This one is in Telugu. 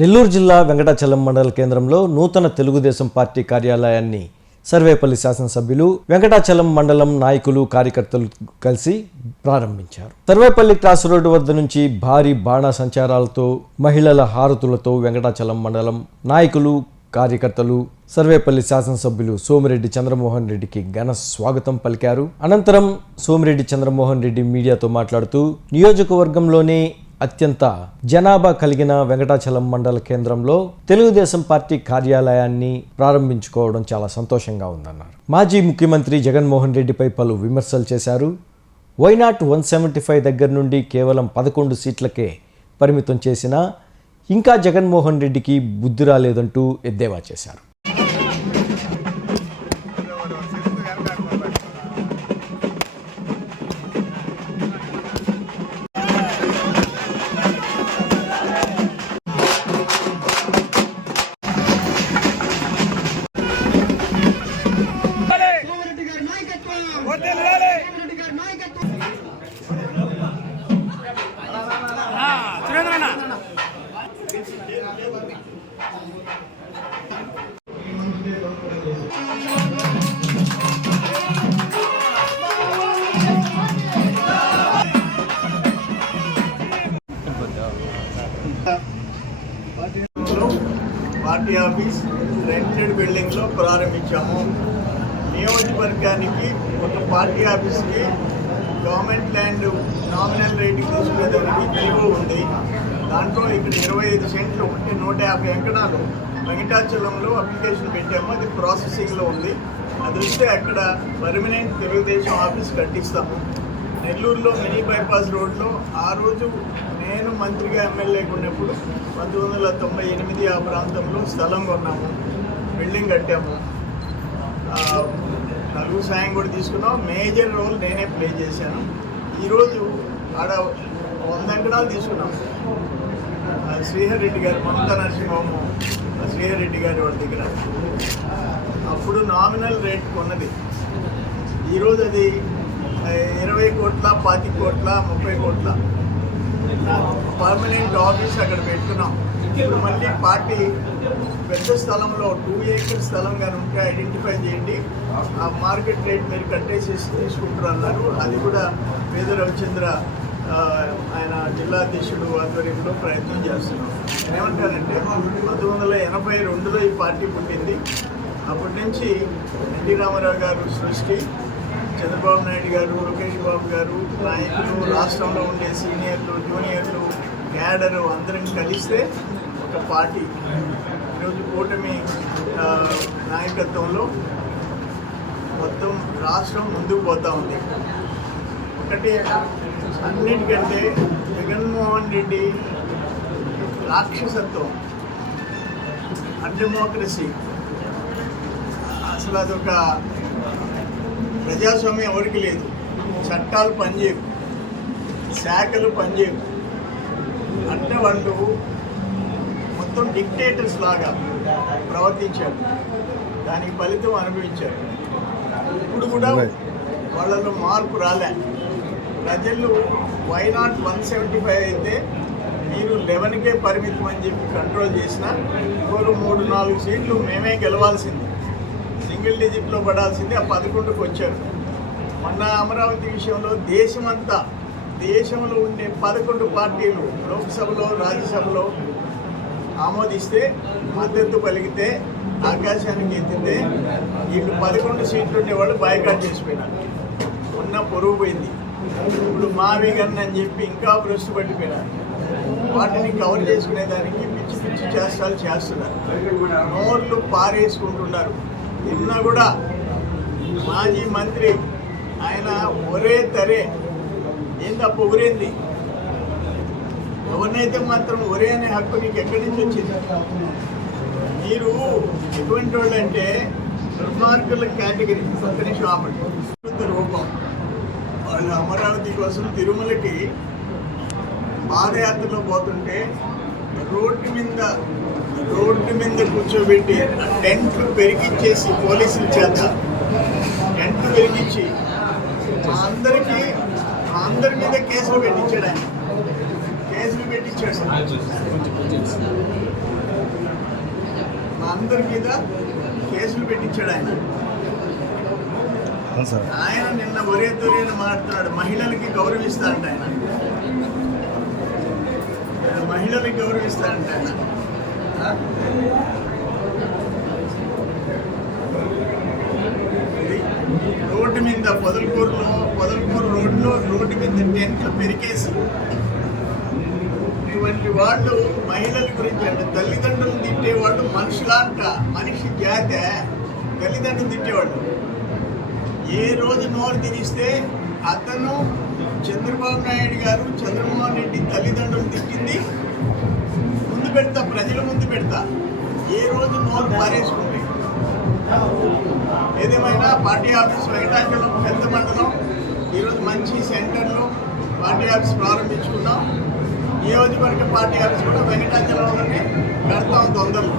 నెల్లూరు జిల్లా వెంకటాచలం మండల కేంద్రంలో నూతన తెలుగుదేశం పార్టీ కార్యాలయాన్ని సర్వేపల్లి శాసనసభ్యులు వెంకటాచలం మండలం నాయకులు కార్యకర్తలు కలిసి ప్రారంభించారు. సర్వేపల్లి క్రాస్ రోడ్డు వద్ద నుంచి భారీ బాణాసంచారాలతో మహిళల హారతులతో వెంకటాచలం మండలం నాయకులు కార్యకర్తలు సర్వేపల్లి శాసనసభ్యులు సోమిరెడ్డి చంద్రమోహన్ రెడ్డికి ఘన స్వాగతం పలికారు. అనంతరం సోమిరెడ్డి చంద్రమోహన్ రెడ్డి మీడియాతో మాట్లాడుతూ నియోజకవర్గంలోనే అత్యంత జనాభా కలిగిన వెంకటాచలం మండల కేంద్రంలో తెలుగుదేశం పార్టీ కార్యాలయాన్ని ప్రారంభించుకోవడం చాలా సంతోషంగా ఉందన్నారు. మాజీ ముఖ్యమంత్రి జగన్మోహన్ రెడ్డిపై పలు విమర్శలు చేశారు. వైనాట్ 175 దగ్గర నుండి కేవలం 11 సీట్లకే పరిమితం చేసినా ఇంకా జగన్మోహన్ రెడ్డికి బుద్ధి రాలేదంటూ ఎద్దేవా చేశారు. పార్టీ ఆఫీస్ రెంటెడ్ బిల్డింగ్లో ప్రారంభించాము. నియోజకవర్గానికి ఒక పార్టీ ఆఫీస్కి గవర్నమెంట్ ల్యాండ్ నామినల్ రేటుకి తీసుకునేదానికి జీవో ఉంది. దాంట్లో ఇక్కడ 25 సెంట్లు అంటే 150 ఎకరాలు వెంకటాచలంలో అప్లికేషన్ పెట్టాము. అది ప్రాసెసింగ్లో ఉంది. అది వస్తే అక్కడ పర్మనెంట్ తెలుగుదేశం ఆఫీస్ కట్టిస్తాము. నెల్లూరులో మినీ బైపాస్ రోడ్లో ఆ రోజు నేను మంత్రిగా ఎమ్మెల్యేగా ఉన్నప్పుడు 1998 ఆ ప్రాంతంలో స్థలం కొన్నాము, బిల్డింగ్ కట్టాము. నలుగురు సాయం కూడా తీసుకున్నాం. మేజర్ రోల్ నేనే ప్లే చేశాను. ఈరోజు ఆడ 100 ఎకరాలు తీసుకున్నాం. శ్రీహర్ రెడ్డి గారు, మమతా నరసింహము శ్రీహర్ రెడ్డి గారి వాళ్ళ దగ్గర అప్పుడు నామినల్ రేట్ కొన్నది. ఈరోజు అది 20 కోట్ల, 25 కోట్ల, 30 కోట్ల. పర్మనెంట్ ఆఫీస్ అక్కడ పెట్టుకున్నాం. ఇప్పుడు మళ్ళీ పార్టీ పెద్ద స్థలంలో 2 ఏకర్ స్థలం కానీ ఉంటే ఐడెంటిఫై చేయండి, ఆ మార్కెట్ రేట్ మీరు కట్టేసేసి తీసుకుంటారు అన్నారు. అది కూడా పేద రవిచంద్ర ఆయన జిల్లా అధ్యక్షుడు ఆధ్వర్యంలో ప్రయత్నం చేస్తున్నాం. ఏమంటారంటే 1982లో ఈ పార్టీ పుట్టింది. అప్పటి నుంచి ఎన్టీ రామారావు గారు సృష్టి, చంద్రబాబు నాయుడు గారు, లోకేష్ బాబు గారు, నాయకులు, రాష్ట్రంలో ఉండే సీనియర్లు, జూనియర్లు, క్యాడరు అందరం కలిస్తే ఒక పార్టీ ఈరోజు కూటమి నాయకత్వంలో మొత్తం రాష్ట్రం ముందుకు పోతూ ఉంది. ఒకటి అన్నిటికంటే జగన్మోహన్ రెడ్డి రాక్షసత్వం, అన్డెమోక్రసీ, అసలు అదొక ప్రజాస్వామ్యం ఎవరికి లేదు. చట్టాలు పనిచేయవు, శాఖలు పనిచేయవు. అంటే వాళ్ళు మొత్తం డిక్టేటర్స్ లాగా ప్రవర్తించారు. దానికి ఫలితం అనుభవించారు. ఇప్పుడు కూడా వాళ్ళలో మార్పు రాలే. ప్రజలు వైనాట్ 175 అయితే మీరు 11కే పరిమితం అని చెప్పి కంట్రోల్ చేసినా ఇంకొక 3-4 సీట్లు మేమే గెలవాల్సింది, సింగిల్ డిజిట్లో పడాల్సింది. ఆ 11కు వచ్చారు. మొన్న అమరావతి విషయంలో దేశంలో ఉండే 11 పార్టీలు లోక్సభలో, రాజ్యసభలో ఆమోదిస్తే, మద్దతు పలికితే, ఆకాశానికి ఎత్తితే వీళ్ళు 11 సీట్లు ఉండేవాళ్ళు బాయ్కాట్ చేసిపోయినారు. ఉన్న పొరుగు పోయింది. ఇప్పుడు మావి గన్ అని చెప్పి ఇంకా భ్రష్టు పట్టిపోయినారు. వాటిని కవర్ చేసుకునేదానికి పిచ్చి పిచ్చి చేష్టాలు చేస్తున్నారు. నోర్లు పారేసుకుంటున్నారు. నిన్న కూడా మాజీ మంత్రి ఆయన ఒరే తరే ఏంది ఆ పొగురేంది? ఎవరినైతే మాత్రం ఒరే అనే హక్కు నీకు ఎక్కడి నుంచి వచ్చింది? మీరు ఎటువంటి వాళ్ళు అంటే దుర్మార్గుల కేటగిరీ. ఒక్క నిమిషం ఆపండి. రూపం వాళ్ళు అమరావతి కోసం తిరుమలకి పాదయాత్రలో పోతుంటే రోడ్డు మీద కూర్చోబెట్టి టెంట్లు పెరిగించేసి పోలీసుల చేత టెంట్లు పెరిగించి అందరి మీద కేసులు పెట్టించాడు. ఆయన కేసులు పెట్టించాడు. మా అందరి మీద కేసులు పెట్టించాడు ఆయన. సార్ ఆయన నిన్న ఒరే దొరేని మాట్లాడు, మహిళలకి గౌరవిస్తాడంట ఆయన. మహిళలకి గౌరవిస్తాడంట ఆయన. ఇది రోడ్డు మీద పొదలకూరు రోడ్డు మీద టెంట్లు పెరికేసి ఇటువంటి వాళ్ళు మహిళల గురించి అంటే తల్లిదండ్రులు తిట్టేవాళ్ళు మనుషులాంట, మనిషి జాతే తల్లిదండ్రులు తిట్టేవాళ్ళు. ఏ రోజు నోరు తిరిస్తే అతను చంద్రబాబు నాయుడు గారు చంద్రమోహన్ రెడ్డి తల్లిదండ్రులు తిట్టింది ముందు పెడతా, ప్రజల ముందు పెడతా. ఏ రోజు నోరు పారేసుకుంటే ఏదేమైనా పార్టీ ఆఫీస్ వెంకటాచలం పెద్ద మండలం ఈరోజు మంచి సెంటర్లో పార్టీ ఆఫీస్ ప్రారంభించుకున్నాం. నియోజకవర్గ పార్టీ ఆఫీస్ కూడా వెంకటాచలంలోనే కడతాం తొందరలో.